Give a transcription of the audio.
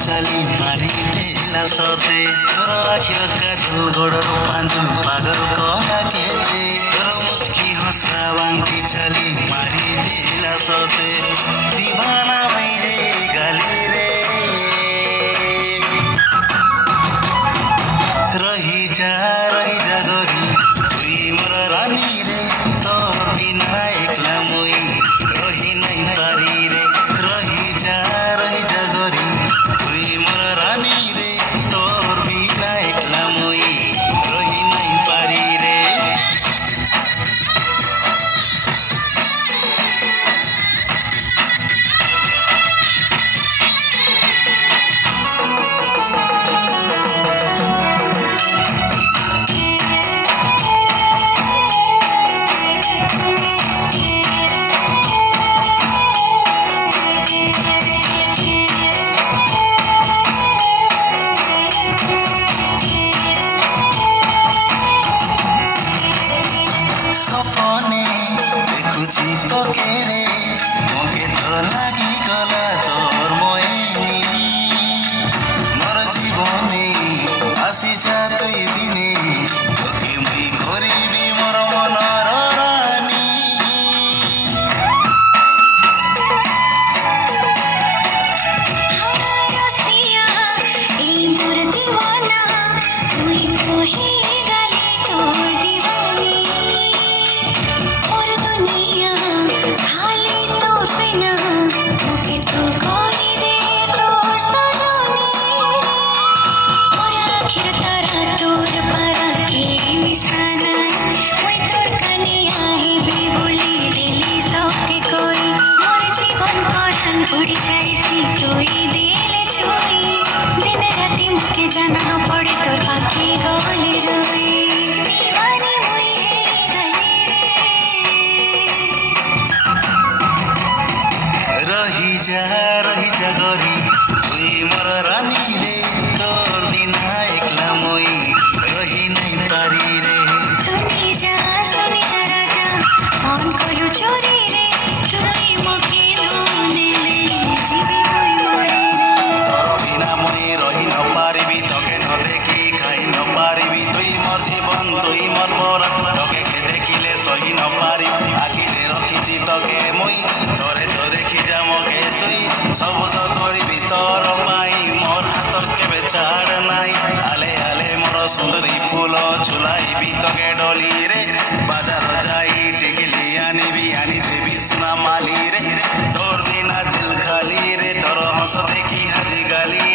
चली मारी देला सते तोर आखिर काजल गोडर पांजु पागल कला केते तोर मुचकी हंसा बांधी चली मारी देला सते दीवाना मैले गाली रे रही जा गरी तुई मोर रानी रे तोर बिना एकला मुई रही नहीं पारी रे रही जा गरी तुई मोर रानी रे तोर बिना एकला मुई रही नहीं पारी रे सपने देखुची तो केरे मगे तो लागी गला तोर मोहिनी मोर जीवने आसी जा तुई दिने तोके मुई करिबी मोर मनर रानी उड़ी जाए सी कोई दिल छुई दिन राति मुके जाना न पड़े तोर बाकी गले रोई दीवानी मुई गली रे रही जा गरी तुई मोर रानी रे तोर बिना एकला मुई रही नहीं पारी रे सुनी जा राजा मन कलु चोरी रे तुई मुके तुई मोर मोर तोके के देखिले सही न पारी आखिरे रखिची तोके मुई तोरे तो देखी जा मके तुई सब तो करिबी तोर पाई मोर हाथ केबे छाड़ नाई आले आले मोर सुंदरी फूल झुलाइबी तोके डोली रे बाजार जाई टिकली आनी देवी सुना माली रे तोर बिना दिल खाली रे तोर हंस देखी हाजी गाली